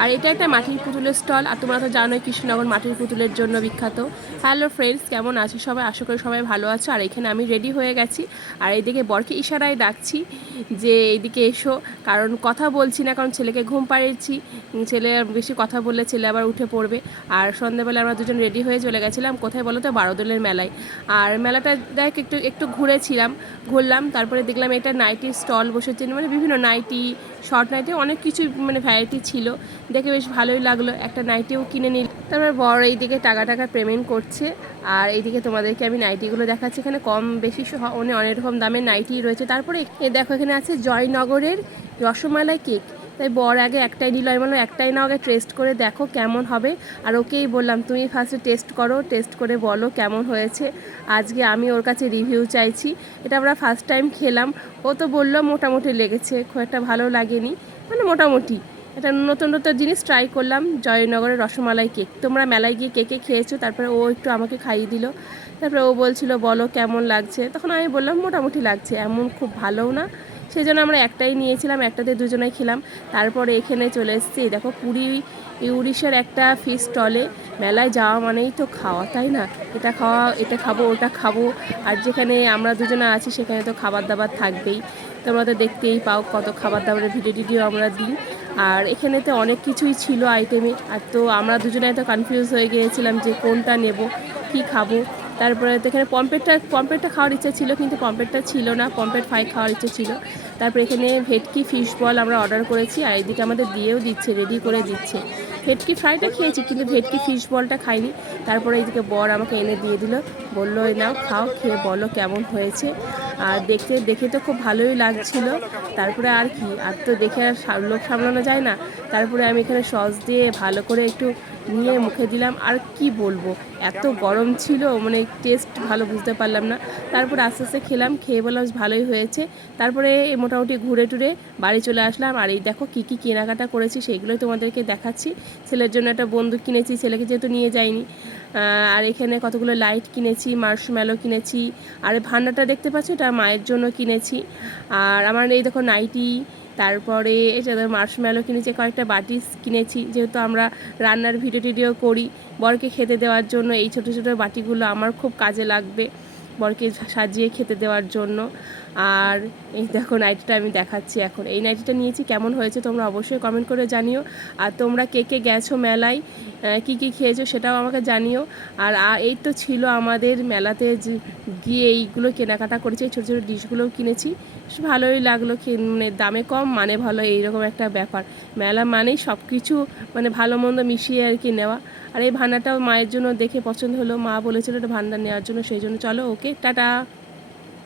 আর এটা একটা মাটির পুতুলের স্টল। আর তোমরা তো জানোই কৃষ্ণনগর মাটির পুতুলের জন্য বিখ্যাত। হ্যালো ফ্রেন্ডস, কেমন আছো সবাই? আশা করি সবাই ভালো আছো। আর এখানে আমি রেডি হয়ে গেছি, আর এইদিকে বরকে ইশারায় ডাকছি যে এইদিকে এসো, কারণ কথা বলছি না, কারণ ছেলেকে ঘুম পাড়িয়েছি। ছেলে বেশি কথা বললে ছেলে আবার উঠে পড়বে। আর সন্ধ্যাবেলা আমরা দুজন রেডি হয়ে চলে গেছিলাম কোথায় বলো তো, বারোদোলের মেলায়। আর মেলাটা দেখ একটু একটু ঘুরলাম, তারপরে দেখলাম এটা নাইটির স্টল বসেছে, মানে বিভিন্ন নাইটি, শর্ট নাইটি, অনেক কিছু মানে ভ্যারাইটি ছিল। দেখে বেশ ভালোই লাগলো, একটা নাইটিও কিনে নিল। তারপর বড় এইদিকে টাকা পেমেন্ট করছে, আর এইদিকে তোমাদেরকে আমি নাইটিগুলো দেখাচ্ছি। এখানে কম বেশি অনেক রকম দামের নাইটি রয়েছে। তারপরে দেখো এখানে আছে জয়নগরের রসমালাই কেক। তাই বর আগে একটাই নিল, আমি বললাম একটাই নাও, আগে টেস্ট করে দেখো কেমন হবে। আর ওকেই বললাম তুমি ফার্স্টে টেস্ট করো, টেস্ট করে বলো কেমন হয়েছে। আজকে আমি ওর কাছে রিভিউ চাইছি। এটা আমরা ফার্স্ট টাইম খেলাম। ও তো বললো মোটামুটি লেগেছে, খুব একটা ভালো লাগেনি, মানে মোটামুটি। এটা নতুন নতুন জিনিস ট্রাই করলাম, জয়নগরের রসমালাই কেক। তোমরা মেলায় গিয়ে কেকে খেয়েছো? তারপরে ও একটু আমাকে খাইয়ে দিল। তারপরে ও বলছিল বলো কেমন লাগছে, তখন আমি বললাম মোটামুটি লাগছে, এমন খুব ভালোও না। সেই জন্য আমরা একটাই নিয়েছিলাম, একটাতে দুজনেই খেলাম। তারপরে এখানে চলে এসেছি, দেখো পুরী উড়িষ্যার একটা ফিশ স্টলে। মেলায় যাওয়া মানেই তো খাওয়া, তাই না? এটা খাওয়া, এটা খাবো, ওটা খাবো। আর যেখানে আমরা দুজনে আছি সেখানে তো খাবার দাবার থাকবেই। তোমরা তো দেখতেই পাও কত খাবার দাবারের ভিডিও আমরা দিই। আর এখানেতে অনেক কিছুই ছিল আইটেমে। আর তো আমরা দুজনে তো কনফিউজ হয়ে গিয়েছিলাম যে কোনটা নেব, কি খাবো। তারপরে তো এখানে পম্পেটটা খাওয়ার ইচ্ছা ছিল, কিন্তু পম্পেটটা ছিল না, পম্পেট ফ্রাই খাওয়ার ইচ্ছে ছিল। তারপরে এখানে ভেটকি ফিশ বল আমরা অর্ডার করেছি, আর এদিকে আমাদের দিয়েও দিচ্ছে, রেডি করে দিচ্ছে। ভেটকি ফ্রাইটা খেয়েছি, কিন্তু ভেটকি ফিশ বলটা খাইনি। তারপরে এইদিকে বর আমাকে এনে দিয়ে দিল, বললো এই নাও খাও, খেয়ে বলো কেমন হয়েছে। আর দেখে তো খুব ভালোই লাগছিল। তারপরে আর কি, আর তো দেখে আর লোভ সামলানো যায় না। তারপরে আমি এখানে সস দিয়ে ভালো করে একটু নিয়ে মুখে দিলাম। আর কি বলবো, এত গরম ছিল, মানে টেস্ট ভালো বুঝতে পারলাম না। তারপরে আস্তে আস্তে খেলাম, খেয়ে বললাম ভালোই হয়েছে। তারপরে মোটামুটি ঘুরে টুরে বাড়ি চলে আসলাম। আর এই দেখো কী কী কেনাকাটা করেছি সেগুলোই তোমাদেরকে দেখাচ্ছি। ছেলের জন্য একটা বন্দুক কিনেছি, ছেলেকে যেহেতু নিয়ে যাইনি। আর এখানে কতগুলো লাইট কিনেছি, মার্শম্যালো কিনেছি। আর ভান্ডারটা দেখতে পাচ্ছ, এটা মায়ের জন্য কিনেছি। আর আমার এই দেখো নাইটি, তারপরে এটা মার্শম্যালো কিনেছি, কয়েকটা বাটি কিনেছি, যেহেতু আমরা রান্নার ভিডিও করি। বরকে খেতে দেওয়ার জন্য এই ছোটো ছোটো বাটিগুলো আমার খুব কাজে লাগবে, বরকে সাজিয়ে খেতে দেওয়ার জন্য। আর এই দেখো নাইটিটা আমি দেখাচ্ছি এখন। এই নাইটিটা নিয়েছি, কেমন হয়েছে তোমরা অবশ্যই কমেন্ট করে জানিও। আর তোমরা কে কে গেছো মেলায়, কী কী খেয়েছো সেটাও আমাকে জানিও। আর এই তো ছিল আমাদের মেলাতে গিয়ে এইগুলো কেনাকাটা করেছি, এই ছোটো ছোটো ডিশগুলোও কিনেছি। ভালোই লাগলো, মানে দামে কম মানে ভালো, এইরকম একটা ব্যাপার। মেলা মানেই সব কিছু মানে ভালো মন্দ মিশিয়ে আর কি নেওয়া। আর এই ভান্ডারটাও মায়ের জন্য দেখে পছন্দ হলো, মা বলেছিল এটা ভান্ডার নেওয়ার জন্য, সেই জন্য চলো ওকে টাটা।